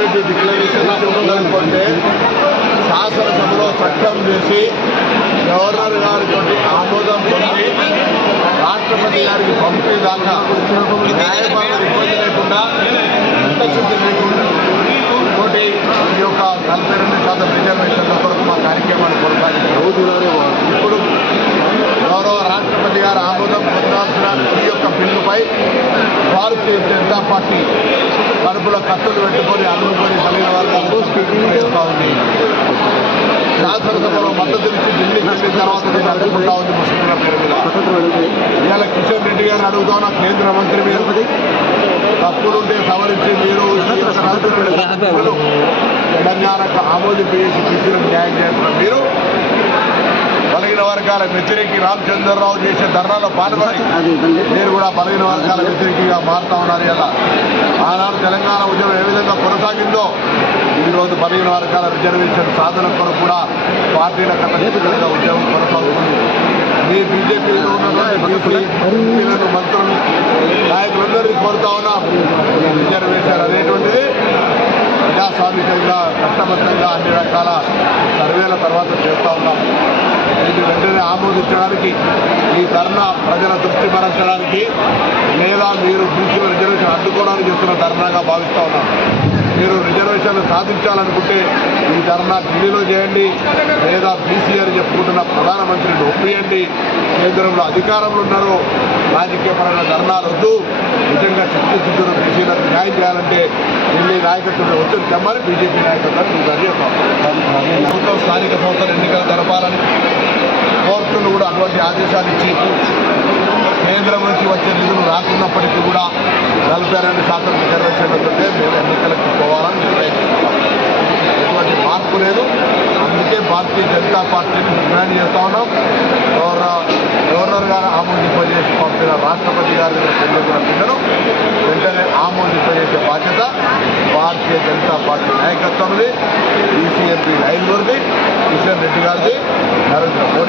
Reddy declaration ఉందనుకుంటే శాసనసభలో చట్టం చేసి గవర్నర్ గారితో ఆమోదం పొంది రాష్ట్రపతి గారికి పంపేదాకా న్యాయపాలన ఇబ్బంది లేకుండా చిత్తశుద్ధి లేకుండా తోటి ఈ యొక్క 42% రిజర్వేషన్ల కొరకు మా కార్యక్రమాన్ని కొనసాగించారు. ఇప్పుడు గౌరవ రాష్ట్రపతి గారు ఆమోదం పొందాల్సిన ఈ యొక్క బిల్లుపై భారతీయ జనతా పార్టీ కడుపుల కత్తులు పెట్టుకొని అల్లుకొని కలిగిన వర్గాలు చేస్తూ ఉంది. శాసనసభలో మద్దతునిచ్చి ఢిల్లీకి వెళ్ళిన తర్వాత నేను అడ్డుకుంటా ఉంది ముస్లింల పేరు మీద. ఇవాళ కిషన్ రెడ్డి గారిని అడుగుతాను, కేంద్ర మంత్రి మీరు తప్పులుంటే సవరించి మీరు తెలంగాణకు ఆమోదింపజేసి బీసీలకు న్యాయం చేస్తున్నారు. మీరు బలహీన వర్గాల వ్యతిరేకి రామచంద్రరావు చేసే ధర్నాలో పాల్గొని మీరు కూడా బలహీన వర్గాల వ్యతిరేకిగా మారుతా ఉన్నారు. ఇలా ఆనాడు తెలంగాణ ఉద్యమం ఏ విధంగా కొనసాగిందో ఈరోజు బలహీన వర్గాల రిజర్వేషన్ సాధన కొరకు కూడా పార్టీల కథగా ఉద్యమం కొనసాగుతుంది. మీ బీజేపీలో ఉన్నటువంటి మంత్రులు నాయకులందరినీ కోరుతా ఉన్నాం, ఈ రిజర్వేషన్ అనేటువంటిది ప్రజాస్వామికంగా చట్టబద్ధంగా అన్ని రకాల సర్వేల తర్వాత చేస్తూ ఉన్నాం. దీన్ని వెంటనే ఆమోదించడానికి ఈ ధర్నా ప్రజల దృష్టి మరల్చడానికి లేదా మీరు బీసీల రిజర్వేషన్ అడ్డుకోవడానికి చేస్తున్న ధర్నాగా భావిస్తూ ఉన్నాం. మీరు రిజర్వేషన్లు సాధించాలనుకుంటే ఈ ధర్నా ఢిల్లీలో చేయండి, లేదా బీసీ అని చెప్పుకుంటున్న ప్రధానమంత్రిని ఒప్పియండి. కేంద్రంలో అధికారంలో ఉన్నారు, రాజకీయపరమైన ధర్నాలు వద్దు. నిజంగా చిత్తశుద్ధులు బీసీలకు న్యాయం చేయాలంటే ఢిల్లీ నాయకత్వం ఒత్తిడి తెమ్మని బీజేపీ నాయకత్వాన్ని మేము అడిగేస్తాం. ప్రభుత్వం స్థానిక సంస్థల ఎన్నికలు జరపాలని కోర్టులు కూడా అటువంటి ఆదేశాలు ఇచ్చి కేంద్రం నుంచి వచ్చే నిధులు రాకున్నప్పటికీ కూడా 42% రిజర్వేషన్లతో మేము ఎన్నికలకు పోవాలని నిర్ణయించుకున్నాం. ఎటువంటి మార్పు లేదు. అందుకే భారతీయ జనతా పార్టీని డిమాండ్ చేస్తూ ఉన్నాం. గవర్నర్ గారు ఆమోదింపజేసి పంపిన రాష్ట్రపతి గారి చెల్లించిన బిల్లును వెంటనే ఆమోదింపజేసే బాధ్యత భారతీయ జనతా పార్టీ నాయకత్వంది, బీసీఎంపీ ఐదుగురిది, కిషన్ రెడ్డి గారిది, నరేంద్ర మోదీ